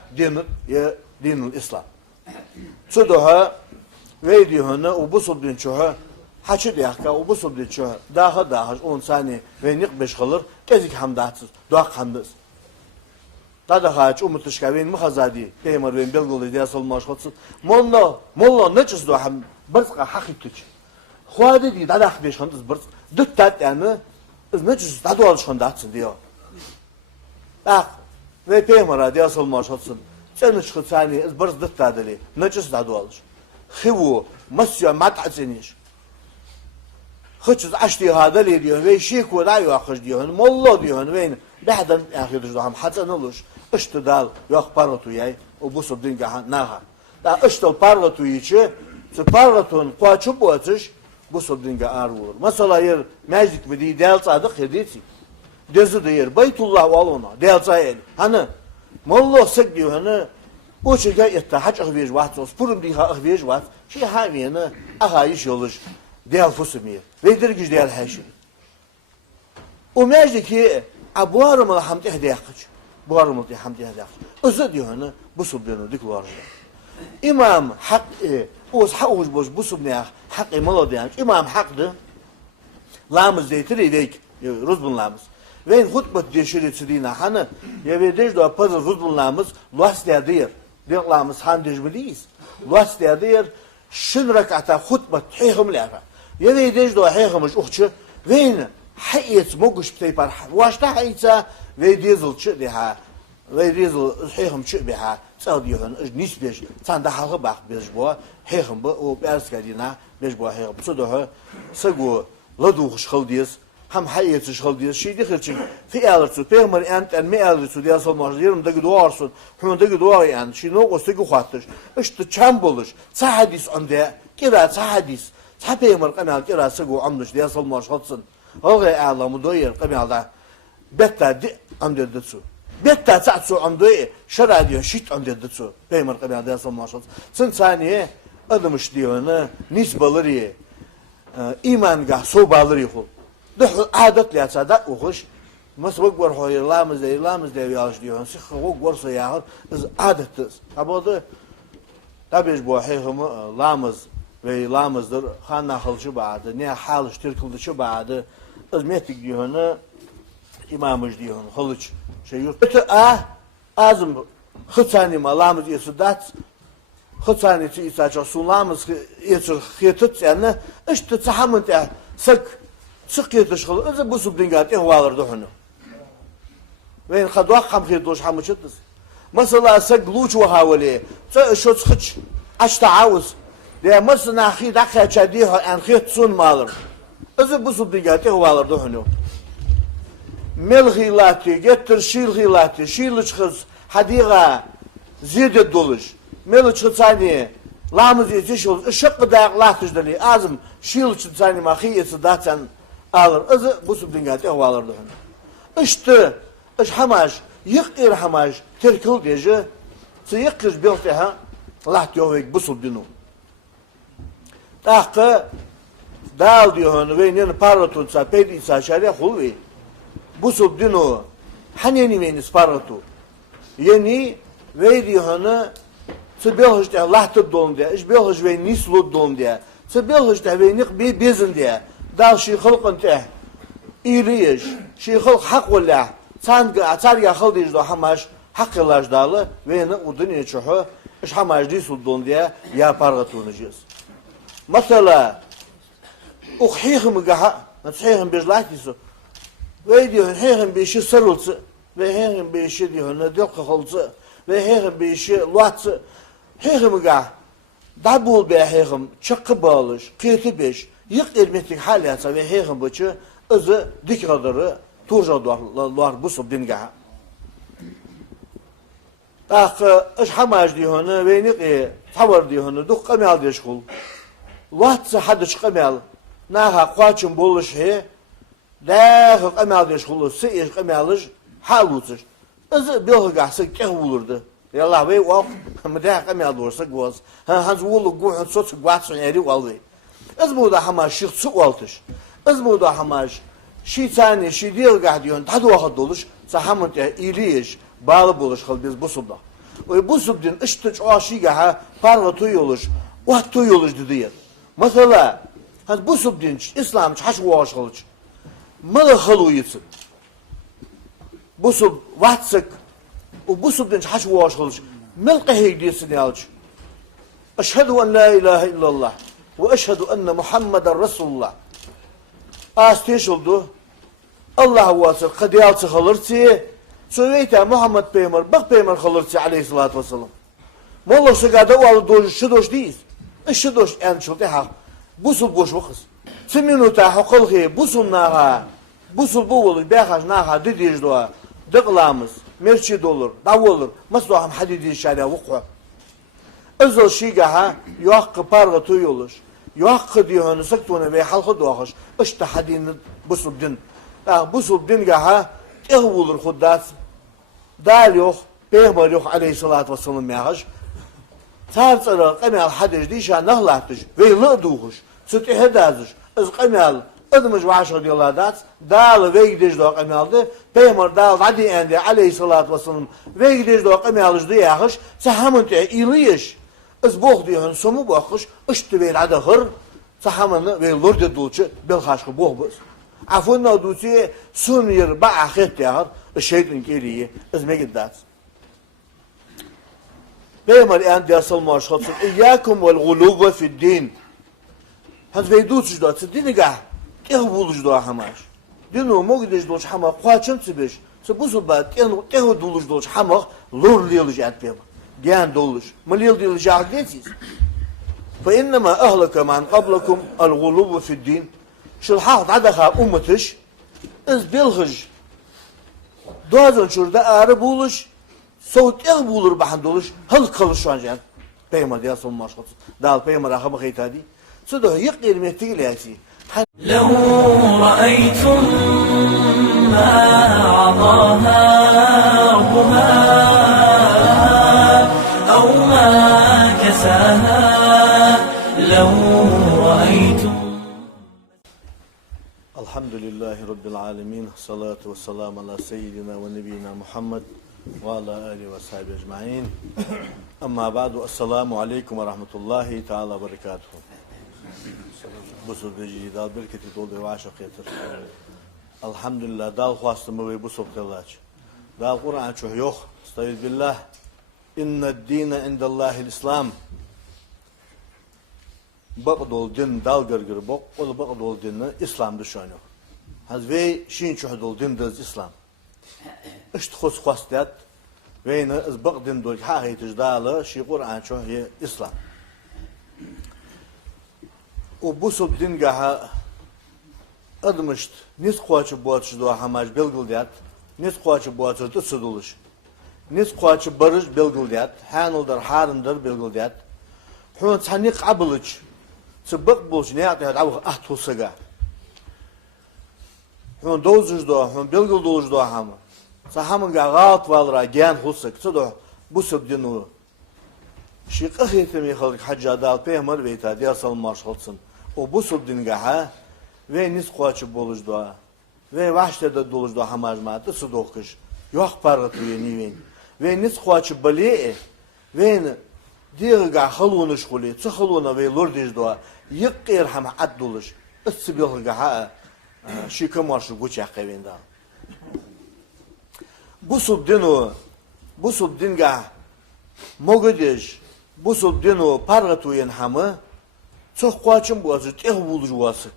dinul İslam. Südoha ve diyorsun o bu subdin çoğa. Haçı diyaka, o bu subdi çoğu, daha, 10 saniye ve nik beş kalır, ezik hamdatsız, doğak hamdız. Daha haç, umutuşka, ve mıhazadi, peymer ve belgolu diye solmaş kalsın. Molla ne çiz doğa ham, bırska haki tüç. Huade di, daha beş hamdız bırsk, düt tat yani, ne çiz, daha doğal şandatsın diyor. Bak, ve peymer diye solmaş kalsın. Sen çıkıt saniye, bırsk düt tadili, ne çiz daha doğal. Hivu, masya mat'asiniş. Hıçız açtığı hadal ediyor ve şeyh koda yuakış diyor. Molla diyor ve bahdan ahir ham hasan olur. İşte dal yok parlatı yay. O bu subdin gahan naha. Da işte parlatı içi, parlatın qaçıp atış bu subdin gahar olur. Mesela yer meclik bir del sadık hediyesi. Dezi diyor Beytullah valona del sayel. Hani molla sık diyor hani o çiğe ittahac ahvej vaht. Spurum diha ahvej vaht. Şey haviyene ahayiş olur. Değil fusumiyet. Ve dirgiş değil her şey. O mecdi ki bu aramalı hamdi hediye yakıcı. Bu aramalı hamdi hediye yakıcı. Özü diyor onu bu subdenu diklarında. İmam hak o sahuz boş bu subnaya hak imal diyor. İmam haktı. Lamız deytiri deyik ruzbun lamız. Ve hutbet deşirisi dina hanı ya ve dej do pazar ruzbun lamız las deyir. Deyik lamız han dejmeliyiz. Las deyir. Şun rakata hutbet heyhumlara. Ya ve dej do heyhumus uçu ve حقيقة موجش بتيبر واش تحيتا ويديزل شو بها ويديزل حيهم شو بها تصديهن نيش بيش تاندا حق باق بيش بوا حيهم بو وبارس كدينا بيش بوا حيهم صدوه سقو لدوخ شخلديس هم حقيقة شخلديس شيء دخلتش في ألرسو بيرمر أنت أن ما ألرسو ديا صل مارجيرم دقي دوارسون هم دقي دوار يعني شيء نوقس تقو خاطرش إيش تشامبولش تحديث عن ده كذا تحديث تحبيمر قنال كذا سقو عمدش ديا صل مارجيرم هذا أعلم دوير قبل هذا بيتا دي عم يدرسوا بيتا تعسوا عم دوير شرع ديون شيت عم يدرسوا بيمر قبل هذا يصل ماشط سن ثانية أدمش ديونه نسبة لري إيمان جا صوب لري خو ده عادة لي أتصدق وخش مس وقور هاي لامز ده ياش ديون سخ وقور سياهر إز عادة أبغى تبيش بوحيهم لامز ve lamızdır, xana xılçı bağıdı, ne halış tırkıldışı bağıdı, özmetik diyonu, imamız diyonu, xılıç, şey yurt. Öte azım, xıçanima, lamız yesudat, xıçanisi isaça, sunlamız yesur xiyatut, yani, işte çahamın te, sık yetiş xılı, özü bu subdingat, ihvalırdı onu. Ve in xaduaq xam xiyatuş xamıçıdız. Mesela sık luç vahavali, şu sıkıç, açta avuz, diye mesela xi dakika çadiği an xiyat sun malır. Özü bu subdingati huvalırdı onu. Mel xilati, getir şil xilati, şil çıkız, hadiga, ziyade doluş. Mel çıksani, lamız yetiş olur, ışık da latışdali, azım şil çıksani ma xiyesi daçan alır. Özü bu subdingati huvalırdı onu. İşte, hamaj, yıkır hamaj, terkil diyece, yıkır bilteha, lat yovek bu subdinu. Takkı dal diyor onu ve ne parlatınsa peydi saçarya hulvi. Bu subdinu haneni venis parlatu. Yeni ve diyor onu sebelhaj de lahtı don diye, işbelhaj ve nislu don diye. Sebelhaj de ve nik bir bezin diye. Dal şey xalqın te. İliş, şey xalq hak valla. Sanga atar ya xal diyor hamaş hakkılaş dalı ve ne udun içuhu iş hamaş nislu don diye ya parlatınacağız. Mesela ukhihim gaha nasihim bizlatisu ve diyor heyhim bir şey sarılsı ve heyhim bir şey diyor ne diyor khalsı ve heyhim bir şey luatsı heyhim gah dabul be heyhim çıkı bağlış kiti beş yık elmetik halyasa ve heyhim buçu özü dikradarı turja duvar bu subdin gaha iş hamaj diyor ne ve ne tavır diyor ne duk kamel diyor şul Vatsa hadıç kamel, naha qaçın buluş he, dağı kamel diş xulus, iş kamelış halutsuz. Özü bilgahsı keh bulurdu. Yallah ve o mıdah kamel dursa goz. Hans wulu guhun sots gwatsın eri valvi. Ez bu da hama şık su altış. Ez bu da hama şitani şidilgah diyon tadı vaxt doluş, sahamın te iliş, bağlı buluş xıl biz bu subda. Ve bu subdin iştiç aşigaha parlatı yoluş, vaxtı yoluş diyor. Mesela, bu subdinç, İslamç, haş uğaşılıç, mılı xıluyısı, bu sub, vatsık, bu subdinç, haş uğaşılıç, mılqı heydiyesini alç. Eşhedü en la ilahe illallah ve eşhedü enne Muhammeden Resulullah. Asteş oldu, Allah vasıl, kadiyalçı xılırçı, söyleyte Muhammed Peygamber, bak Peygamber xılırçı aleyhissalatü vesselam. Molla şıgada o alı doş, şu doş değiliz. İşte doş en çıltı hak. Busul boş vakıs. 2 minuta hukukhi busul naha. Busul bu olur. Beyhaş naha dediğiz doğa. Dıklamız. Merçid olur. Dav olur. Masluham hadidi şariya vuku. Özel şigaha yuhakkı parga tuy olur. Yuhakkı diyonu sıktığını ve halkı doğaş. İşte hadini busul din. Busul din gaha ev olur huddat. Dal yok. Peygamber yok aleyhissalatü vesselam yahaş. Tartsara qamel hadij disha nahlatış ve lıduhuş. Sütihedazış. Ez qamel admış vaşa diyorlar da dal ve gidiş do qameldi. Peygamber dal hadi endi aleyhissalatü vesselam ve gidiş do qameldi diyahış. Sahamın te iliş. Ez boğ diyorsun somu boğuş. İşte ver adı hır. Sahamını ve lorde dulçu bil haşkı boğ buz. Afunna dusi sunir ba ahit yahır. Şeytan geliyi. Ez megiddat. Peygamber endi asıl marşatın. İyyakum vel gulubve fid din. Hans veydut da dini ga. Tehu buluş da hamaş. Dinu mogdiş doç hama qaçın tsibiş. Sıbusu ba tehu duluş doç hama lor liyoluş atpem. Gen doluş. Malil diyoluş ahdetsiz. Fe innema ahlaka man qablakum al-ghulub fi din. Şul haqt adaha ummetiş. Ez bilğij. Dozun şurada arı buluş. Soğut ev bulur bahan doluş. Hal kılış ancan. Peygamber diye son maşkat. Dal peygamber ahama khaytadi. Sudo yqir metigilasi. لو رأيتم ما عطاها ربها أو ما كساها لو رأيتم. Elhamdülillahi Rabbil alemin. Salatu ve selamu ala seyyidina ve nebiyina Muhammed ve ala alihi ve sahibi ecma'in. Amma ba'du. Esselamu aleyküm ve rahmetullahi teala ve berekatuhu. Bu sözü dal berketi dolu ve aşık yetir. Elhamdülillah dal khastımı ve bu sohbetler. Dal Kur'an çok yok. Estaiz billah. İnned dine indellahil İslam. Baqdol din dal gırgır bok. Ol baqdol dinni İslam düşünüyor. Hazve şin çohdol din dız İslam. İşte khos khastat. Ve ne az baqdin dol hahi tijdalı şi Kur'an çok İslam. O bu subdin gaha admışt. Nis qoçu boğaçı doğa hamaj belgildiyat. Nis qoçu boğaçı tısı Nis qoçu barış belgildiyat. Hanıldar harındır belgildiyat. Hun tanik abılıç. Sıbık bulç ne yaptı? Ahtulsaga. Hun dozuz doğa, hun belgil doluş doğa hamı. Sahamın galt valra gen hulsak. Sıdo bu subdin o. Şiqah yetimi xalq hacca peygamber ve itadiya salmaş olsun. O bu subdin gaha ve nis qoçu bolujda ve vahştada dolujda hamajmatı sudoqış. Yoq parıtı yeniven. Ve nis qoçu bali ve diğga halunu şquli, çxaluna ve lordijda yqir ham adduluş. Isbil gaha şikamarşı guçaq qevenda. Bu subdin gaha mogadish bu subdinu pargatuyen hamı çok qoçun boğazı teh buluş vasık.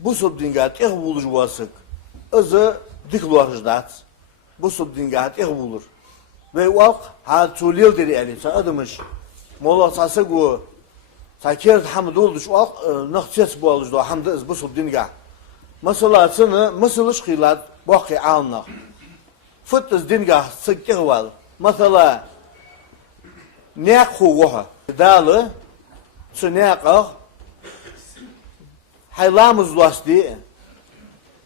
Bu subdinga teh buluş vasık. Azı dikluarjdat. Bu subdinga teh bulur. Ve vaq ha tulil deri ali sadamış. Molla sasagu sakir hamdulduş vaq naqses bolujdu hamdı bu subdinga. Masalasını masalış qilat baqi alnaq. Fıtız dinga sıkkih val. Mesela nekhu vaha. Dalı su nekah haylamız lasti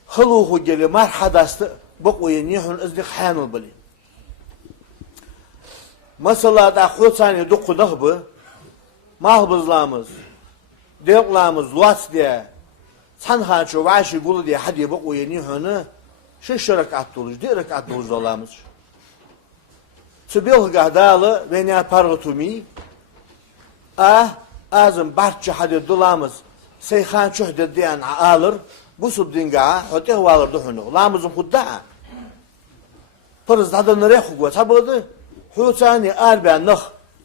hılıhu geli marhadastı bakuya nihun izdik hanıl bili. Mesela da xutsani duku nahbı mahbızlamız deklamız lasti sanhaçı vaşi gulu diye hadi bakuya nihunu şişrakat doluş, dirakat doluş dolamız. Sıbih gahdalı ve ne pargatumi azım barçı hadi dolamız seyhan çöhde diyen alır bu subdinga hote havalar duhunu lamızın hudda pırız dadı nere hukva tabadı hutsani arben nıh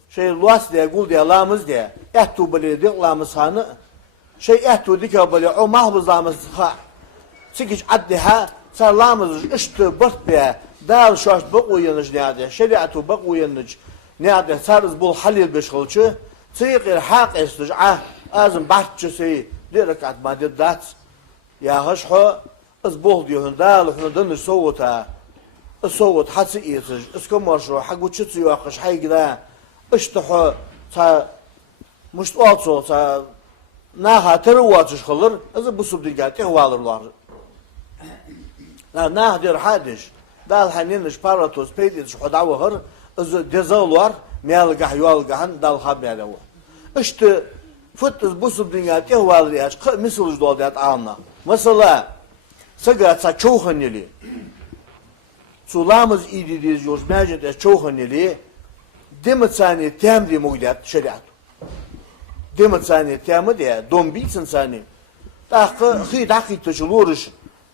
şey luas diye gul diye lamız diye ehtu bali diye lamız hanı şey ehtu dike bali o mahbuz lamız ha sikiç addiha Sarlamız işte bırt be dal şaş bak uyanış neydi şeriatı bak uyanış neydi sarız bul halil beşgulçu sıykır hak istiş azım bahçesi dirakat maddedat ya haşho az bul diyorsun dal hundan soğuta soğut hası istiş iskomarşo hagu çıtı yokuş haygida işte ho ta muşt olsa ta naha terwatış kılır az bu subdigati hvalırlar نهدر حادش دال حنينش باراتوس بيدش حداوهر از دزالوار ميال قحيوال قحن دال خاب يالو İşte fıttız busub dünya tehvalı yaş misal doğdat anla. Mesela sagatsa çoğhaneli. Sulamız idi diyor mecede çoğhaneli. Demet sani temdi muğdat şeriat. Demet sani temdi diye dombilsin sani. Dakı hidaki taşılırış.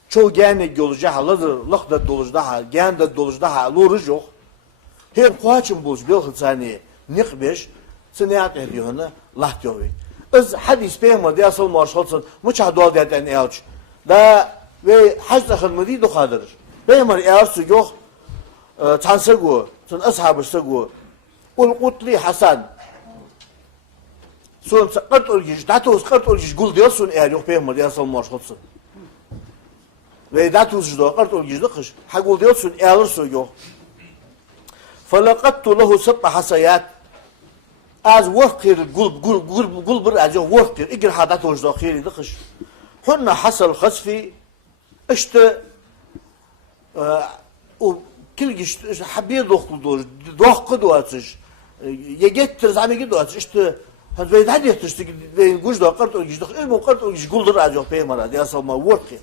Çoğu genek yolucu haladır. Lıkda dolucu daha, gende dolucu daha luruz yok. Her kuaçın buz bil sani nikbeş seniyat ediyorunu lah diyor. Az hadis peygamber diye asıl marşalsın. Muçah dua deden elç. Da ve hacda hılmedi dukadır. Peygamber elçi yok. Tansagu, sen ashabı sagu. Ul kutli Hasan. Son qart olgiş, datus qart olgiş gul diyorsun eğer yok peygamber diye asıl marşalsın. Ve datus da qart olgiş de kış. Ha gul diyorsun eğer su yok. فلقدت له ست حصيات از وقر قل بر اجو وقر اجر حدث وجد خير دخش هن حصل خسفي اشت وكل جش حبير دوق دواتش يجتر زعمي دواتش اشت هذا هدي تشت بين جوج دوقرت وجد المو قرت وجد قل در اجو بيمر دي اصل ما وقر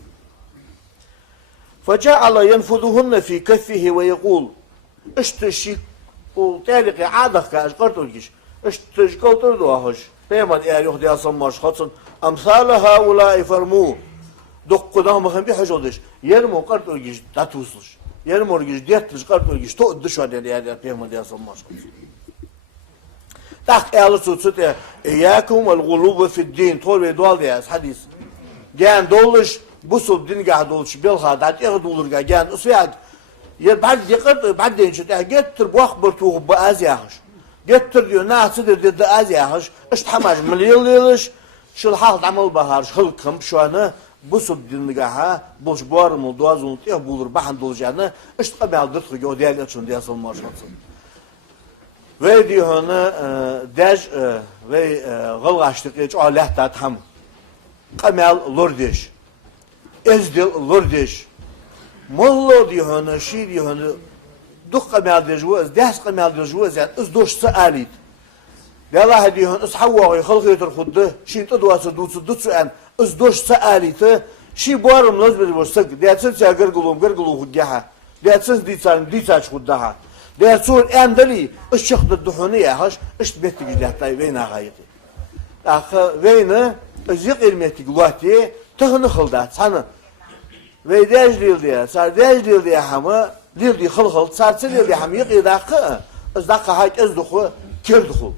فجعل ينفذهن في كفه ويقول اشتشي وتالق عادك اشقرت الجيش اشتشكوتر دوهش بيمان ايه يخدي اصلا ماش خاصن امثال هؤلاء فرمو دق قدام خم بيحجودش يرمو قرت الجيش تاتوسش يرمو الجيش ديتش قرت الجيش تو دش ودي يعني بيمان دي اصلا ماش خاصن تاخ اهل سوتسوت اياكم والغلوب في الدين طول دوال دي حديث جان دولش بوسو دين قاعد دولش بيلها دات يغدولر جان اسوياد Ya بعد ينشط getir bu akbar tuğ bu az yağış. Getir diyor nasıldır dedi az yağış. İşte hamaj milyonluş. Şu hal amal bahar hılkım şu anı bu subdingaha boş barmı duazun diye bulur bahan dolacağını işte kabaldır ki diğer için diye asılmaz. Ve diyor ona dej ve gılgaçlık hiç Allah da tam. Kamal lurdiş. Ezdil lurdiş. Mollo diyonu, şi diyonu, duk kamel diyeceğiz, ders kamel diyeceğiz, yani iz doş saalit. Vallahi diyonu, iz havva xalq yeter xuddu, şi tadwası dutsu an, iz doş saaliti, şi barım nazbir boşsak, dersin çagar gulum hudgaha, dersin ditsaç huddaha. Dersin endali, iz çıktı duhunu yahaş, iz betti gidahtay veyna gayeti. Akı veyna, iz yık ilmetti gulati, tıhını xıldat, sanı. Ve dejlil diye, sar dejlil diye hamı, lil diye xıl, sarsı lil diye hamı yıqı daqı, az daqı hayt az duxu, kir duxu.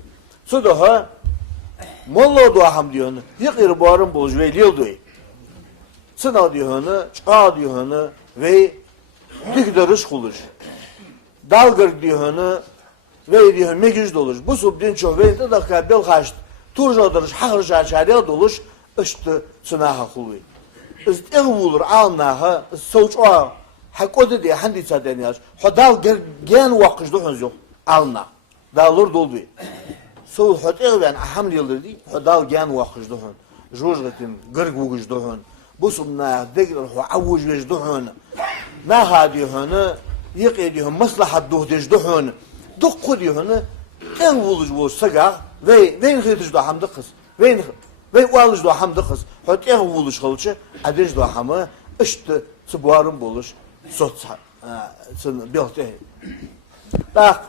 Su duxu, mollo duha ham diyonu, yıqır barın buluş ve lil duy. Sınav diyonu, çıqa diyonu ve dikdörüş kuluş. Dalgır diyonu ve diyonu megiz doluş. Bu subdin çoğu ve dıdaka bil xaşt, turca duruş, haqır şarşarya doluş, işte sınaha kuluy. İstihvulur alnaha soğuğa hakodu diye handisa deniyor. Hodal gen vakıç duhun yok alna. Dalur doldu. Soğuk hodal ben aham yıldır di. Hodal gen vakıç duhun. Jojgatin gırg vuguç duhun. Busumna degler hu avuj vej duhun. Naha diyonu yık ediyonu maslahat duhdej duhun. Dukku diyonu en vuluj bu saga ve ven hıdış da hamdı kız. Ve walış da hamdı kız. Hot eğ vuluş kılçı, adej da hamı, işte sıbuarın buluş, sotsa, sın bilte. Tak,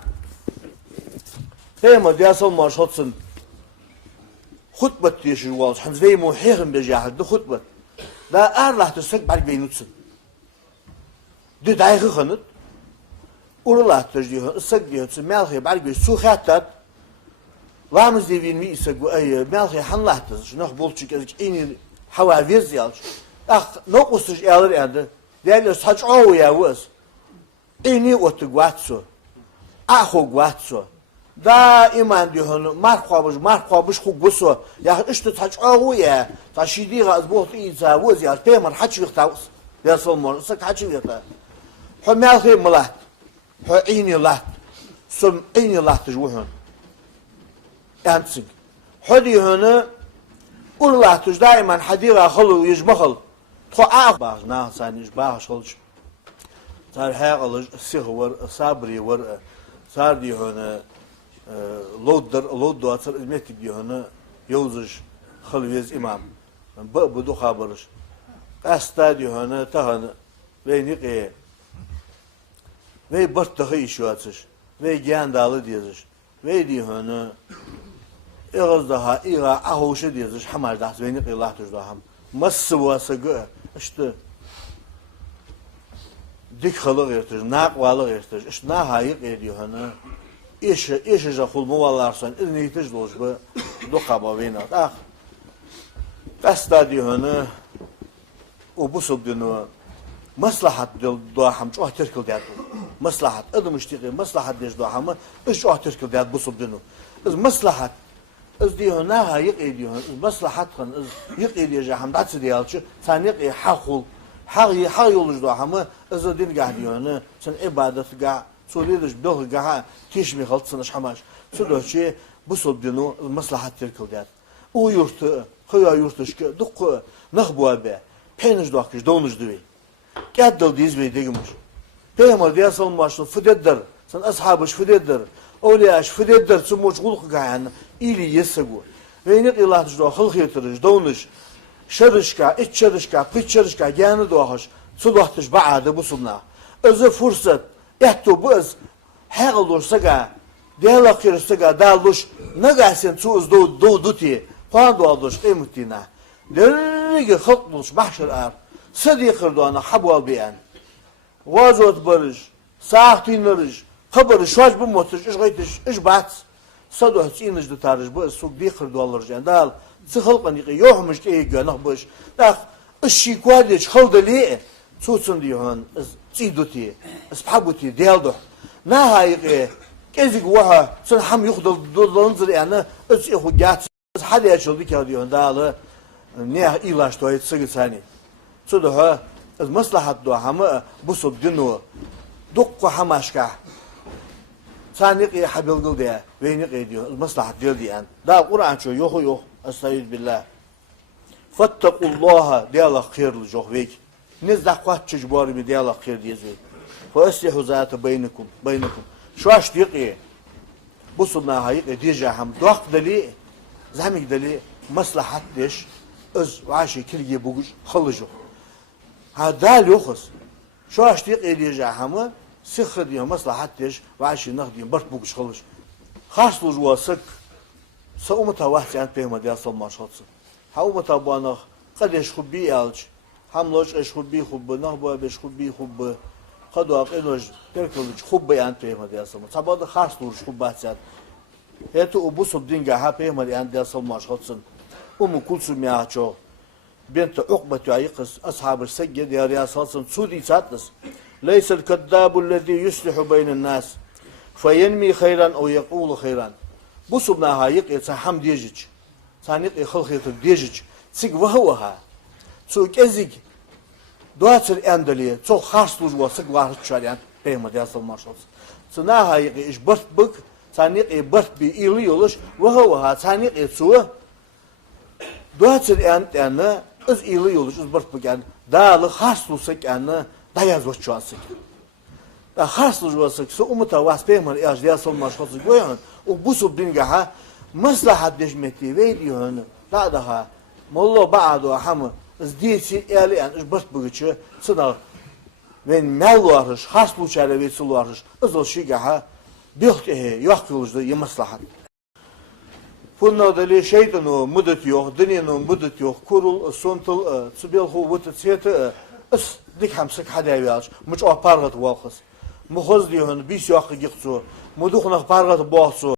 Peygamber diyasal marşatsın, hutbet diyeşir walış, hans ve muhihim bejahid, hutbet. Da Allah tüsek bari beynutsun. De daygı khanıt, urullah tüjdiyor, ısık diyorsun, melhi bari bir su khattat, Vamos devin mi ise melhi hanlahtız. Şunu bolçuk ezik eni hava vezyal. No kustuş alır ende. Değerli saç o ya vız. Eni otu guatso. Aho guatso. Da iman diyor marqabuş xuguso. Ya işte saç o ya. Taşidi gaz boht insa vız ya. Peyman haç yıqtavs. Ya solmor sak haç yıqta. Ho melhi mılat. Ho eni lat. Sum eni lat juhun. Yansın. Hadi hını Allah tuş daiman hadiga xalu yajmaxal. To'a bax na saniş bax xalç. Sar haqalış sihwar sabri war sar di hını lod duatsar izmettik diyonu yavuzış halvez imam. Bu du haberış. Asta diyonu tahanı ve niqe ve bartdağı işi açış ve gendalı diyecek ve diyonu İğaz daha iğa ahoşu diyecek hamar da ve niqe Allah tuzdaham. Massı vasıgı işte dik halı ertir, nak valı ertir. İşte na hayık ediyor hani. İşe jakul muvallarsan ilnitiz dojbu dokaba venat. Ah. Asta diyor hani o bu subdunu maslahat dil doham çok terkil diyat. Maslahat adım iştiği maslahat diye dohamı iş çok terkil diyat bu subdunu. İz maslahat iz diyor na hayık ediyor. İz maslahat kan iz yık edeceğim datsı diyalçı. Sen yık hakul Haq yoluz dohamı iz din gahdiyonu. Sen ibadet ga Solidish doh gaha tişmi haltsınış hamaş. Sudoçi bu subdunu maslahat terkil diyat. O yurtu Hıya yurtuşki dukku nahbu abi. Peyniz dohkiş donuş duvi. Gaddal dizbeyi degimmiş. Peygamber diye salmışlı fıdeddir. Sen ashabış fıdeddir. Awliyaş fıdeddir. Sumuç guluk gayan. İli yesegu. Ve inik ilahtıç doh hılk yetiriş donuş. Şarışka, iç şarışka, pıç şarışka gyanı dohış. Sudohtuş baadı bu sunna. Özü fırsat. Ehtu bu öz. Her olursa ga. Diyalak yürüse ga dalduş. Ne gelsin suuz duti. Falan doğalmış kıymetine. Dergi halk bulmuş mahşer ağır. Sadi kırdoğana habu biyen. Vazot barış. Saatin barış. Kabarış. Şuaç bu motor. İş gaytiş. İş bat. Sadu hiç iniş tutarış. Bu suk di kırdoğalır. Dal. Sıkılkan yıkı. Yoğmuş ki iyi gönah baş. Dak. İşi kuadiç. Kaldali. Tutsun diyorsun. Tsiduti. Ispabuti. Diyalduh. Nahayık. Kezik vaha. Sen ham yuhdal yani. Üç ihu gat. Hadi açıldı ki diyor dağlı ne ilaç doyut sıgı sani. Suduha az maslahat dohamı bu subdunu dukku hamaşka. Sani habilgil diye ve ne diyor maslahat diyor diyen. Da Kur'an ço yok. Estağfirullah. Fattakullaha diyorlar hayırlı çok vek. Ne zakat çocukları bir diyorlar hayır diyecek. Faslihu zat beynikum. Şu aş diyor ki bu subna hayır diyeceğim. Duak deli Zamik deli maslahat deş öz vaşi kilgi buguş khalıcı. Ha dal yokuz. Şu açtık edeceğimi sıhh diyor maslahat deş vaşi nah diyor bart buguş khalıcı. Xasluj vasık saumata vahcan peygamber sallallahu aleyhi ve sellem. Ha umata bana qadeş khubbi alç. Hamloş eş khubbi khubbi nahbu beş khubbi khubbi. Qadu aqiloj terkoluj khubbi an peygamber sallallahu aleyhi ve sellem. Sabada xasluj khubbatsan. Hetu bu subdin gaha peygamber ande salmaş hotsun. Umu kulsum ya ço. Bent ukbatu ayqas ashab secde ya riyasalsın sudi satlas. Leysa el-kaddabu allazi yuslihu beyne'n nas. Feyenmi hayran o yaqulu hayran. Bu subna hayq etsa ham dijic. Saniq xalqiyat dijic. Sig vaha. Su kezik. Doğatır endeli çok xasluz vasık var çaryan peygamber salmaş hotsun. Sına hayq iş bık Saniq bart bir ili yoluş vaha saniq su doğatır yani öz ili yoluş öz bart bugan dağlı xaslusak yani dayaz vaçansık da xasluz vasak su umuta vaspeymer ya solmaş xaslık goyan o bu subdin gaha maslahat deşmeti ve diyor daha mollo baado ham zdisi eli yani öz bart bugiçi sınav ve melvarış xaslu çare ve sulvarış öz o şigaha Bihte yok yoluzda maslahat. Funna deli şeytanu mudet yok, dininu mudet yok, kurul sontul tsubelhu vutsete is dik hamsak hadayaz. Muç apargat walqas. Muhoz diyun bis yok gitsu. Muduxna pargat boğsu.